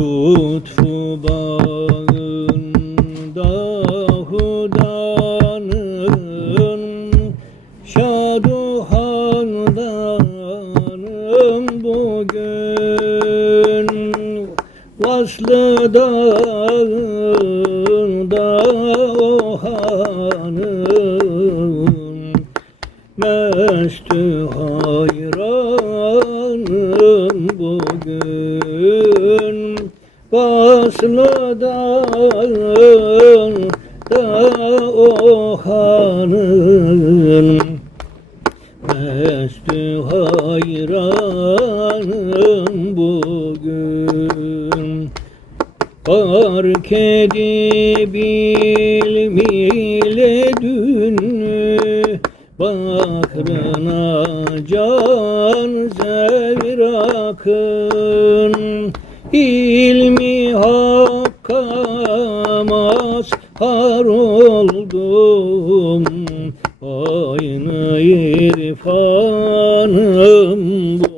Lütfu hudanın Şaduhandanım bugün. Vaslı dağında o hanım Mestü hayranım bugün Vaslı dağında o hanım Mestü hayranım bugün. Fark edip ilmiyle dünü Bakrına can zevrakın İlmi hakka mazhar oldum. Aynı irfanım bugün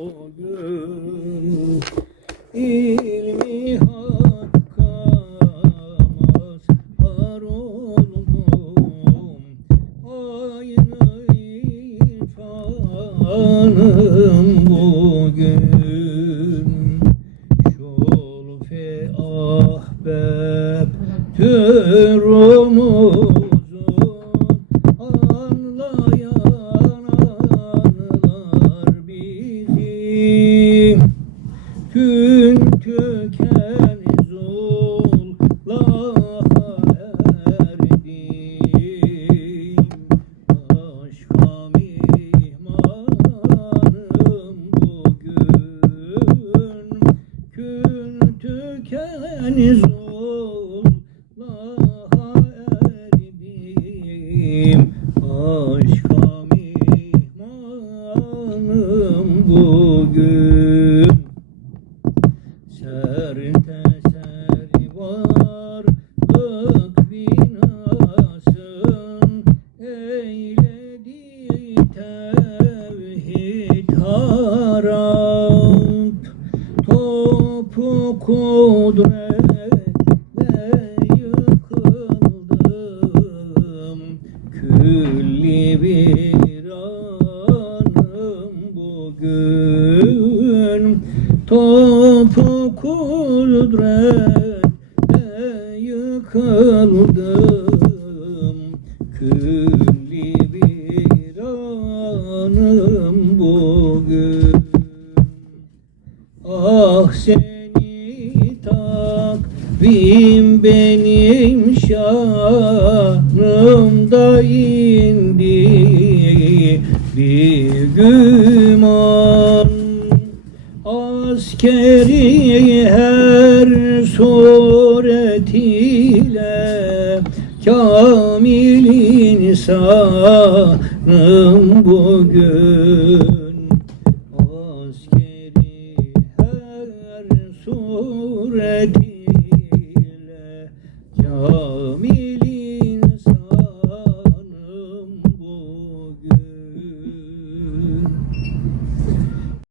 irfanım bugün Şol fe ahbab türümüzün Anlayan anlar bizi Gün tüken zullaha tüken zullaha erdim Aşka bugün Serte seri varlık binasın Eyledi tevhid harap Topu kudretle yıkıldım? Külli bir anım bugün. Topu kudretle yıkıldım takvim benim şanımda indi. Bir güman Askeri her suretiyle Kamil insanım bugün. Askeri her suretiyle